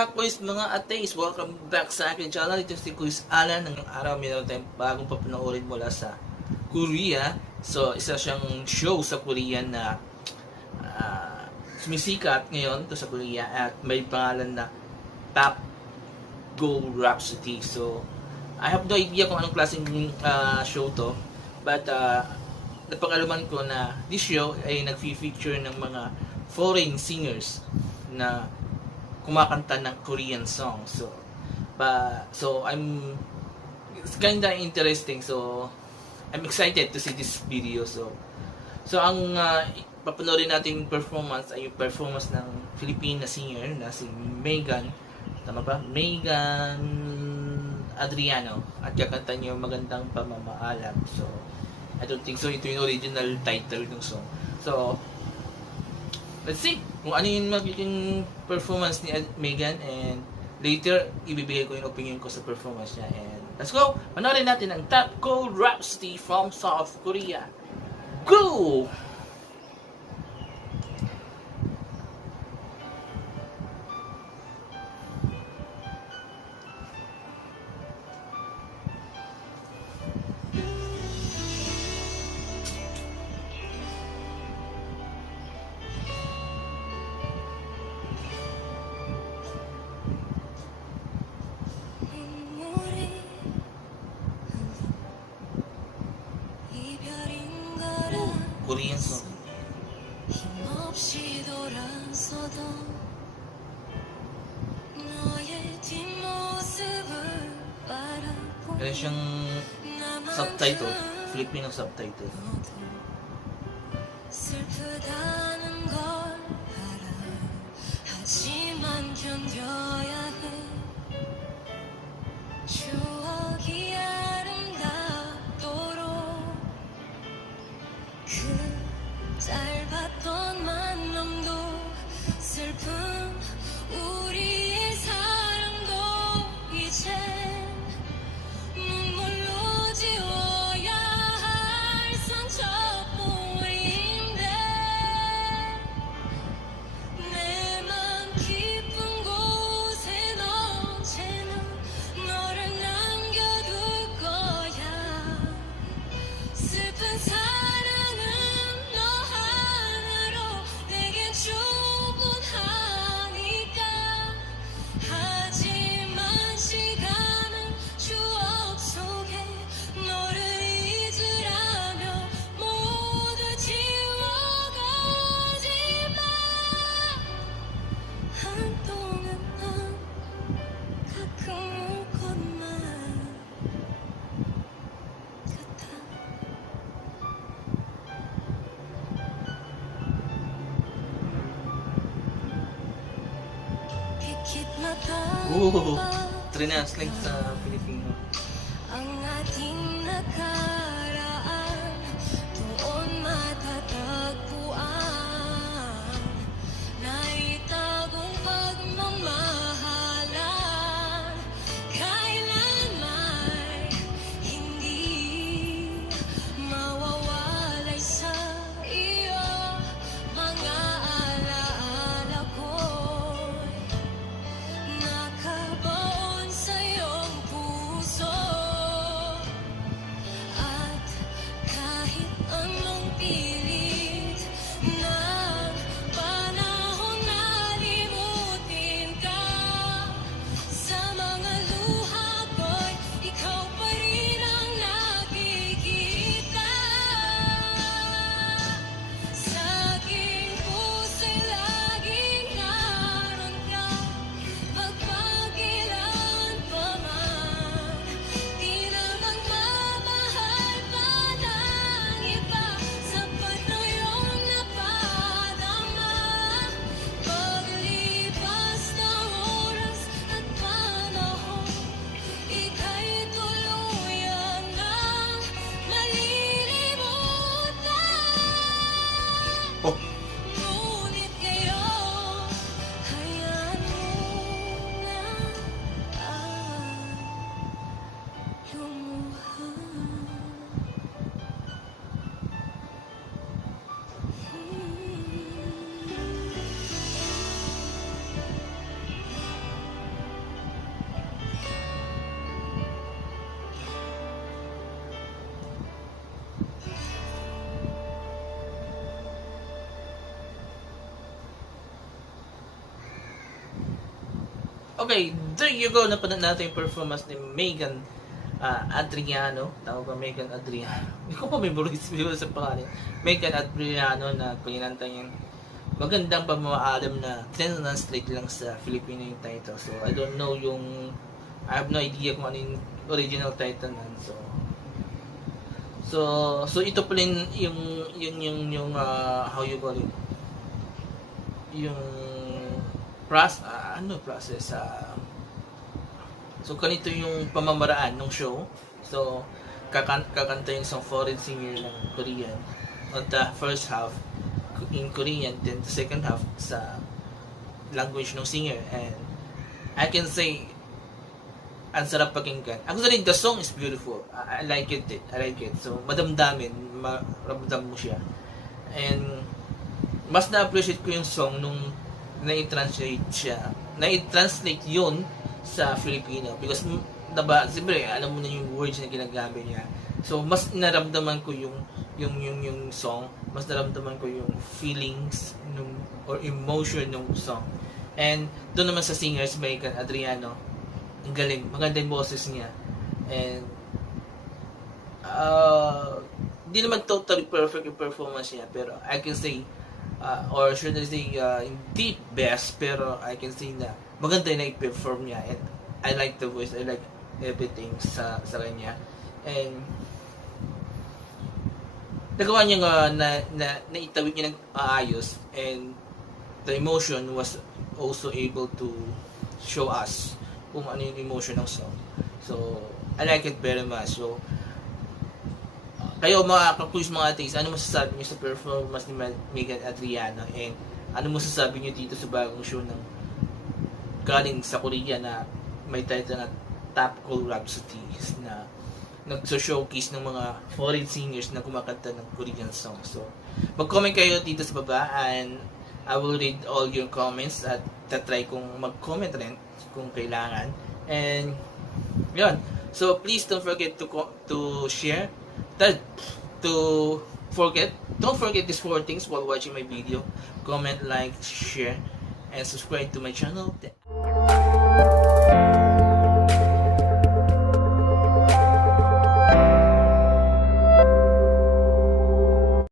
mga quiz, mga ateis, welcome back sa akin channel. Ito si Quiz Alan. Ngayong araw meron tayong bagong papanoorin mula sa Korea. So, isa siyang show sa Korea na sumisikat ngayon to sa Korea at may pangalan na Top Go Rhapsody. So, I have no idea kung anong klaseng show to, but napag-alaman ko na this show ay nag-feature ng mga foreign singers na kumakanta ng Korean song. So it's kinda interesting. So I'm excited to see this video. So ang papanoorin nating performance ay yung performance ng Filipina singer na si Megan, tama ba? Megan Adriano, at kakanta niya yung Magandang Pamamaalam. So I don't think so ito yung original title ng song. So let's see kung ano yung magiging performance ni Megan, and later ibibigay ko yung opinion ko sa performance niya. And let's go! Panoorin natin ang Top Go Rhapsody from South Korea. Go! Korean song. Meron siyang subtitle, Filipino subtitle. 슬프다는 걸 알아. 하지만 견뎌야 해. 추억이 아름답도록 그 짧았던 만남도 슬픈 우리의 사랑도 이제 눈물로 지워야 할 상처뿐인데 내 맘 깊은 곳에 언제나 너를 남겨둘 거야. 슬픈 사랑은 너 하나로 내겐 충분하니까. 하지만 시간은 추억 속에 너를 잊으라며 모두 지워가지마. 한동안 난 가끔 울 것만 같아. Pikit mata Translate sa Filipino. ang ating nakaraan, doon matatagpuan na itagong pagmamahalan. Kailanman hindi mawawalay sa iyo mga alaala ko'y nakabaon sa iyong puso. At kahit anong pilit ng panahon na limutin ka, sa mga luha ko'y ikaw pa rin ang nakikita. Sa aking puso'y laging naroon ka, magpakailan pa man. Di na magmamahal pa ng iba, sapat na iyong napadama. Paglipas ng oras at panahon, ika'y tuluyan ng malilimutan. Oh, Ngunit ngayon, hayaan mo na lumuha. Okay, there you go. Napanood natin yung performance ni Megan Adriano. Tawag ba Megan Adriano? Hindi ko pa memorize sa pangalan. Megan Adriano na kinanta yung magandang pamamaalam na translate lang sa Filipino yung title. So, I don't know I have no idea kung ano yung original title nun. So ito pala yung how you call it? Yung process. So ganito yung pamamaraan ng show. So kakanta yung isang foreign singer ng Korean on the first half in Korean, then the second half sa language ng singer, and I can say ang sarap pakinggan. Actually, the song is beautiful. I like it. So madamdamin, maramdam mo siya. And mas na-appreciate ko yung song nung na-translate yun sa Filipino, because siyempre alam mo na yung words na ginagamit niya. So mas naramdaman ko yung song, mas naramdaman ko yung feelings or emotion ng song. And doon naman sa singers, Megan Adriano, ang galing, maganda yung boses niya. And hindi naman totally perfect yung performance niya, pero I can say or should I say hindi best, pero I can say na maganda yung i-perform niya, and I like the voice, I like everything sa kanya. And nagawa niya naitawid niya ng ayos, and the emotion was also able to show us kung ano yung emotion ng song. So I like it very much. So kayo mga kapulis, mga atis, ano masasabi niyo sa performance ni Megan Adriano, and ano masasabi niyo dito sa bagong show ng galing sa Korea na may title na Top Cool Rhapsody, na nagso-showcase ng mga foreign singers na kumakanta ng Korean song. So mag-comment kayo dito sa baba, and I will read all your comments at tatry kong mag-comment rin kung kailangan. And yun, so please don't forget to share don't forget these 4 things while watching my video: comment, like, share, and subscribe to my channel.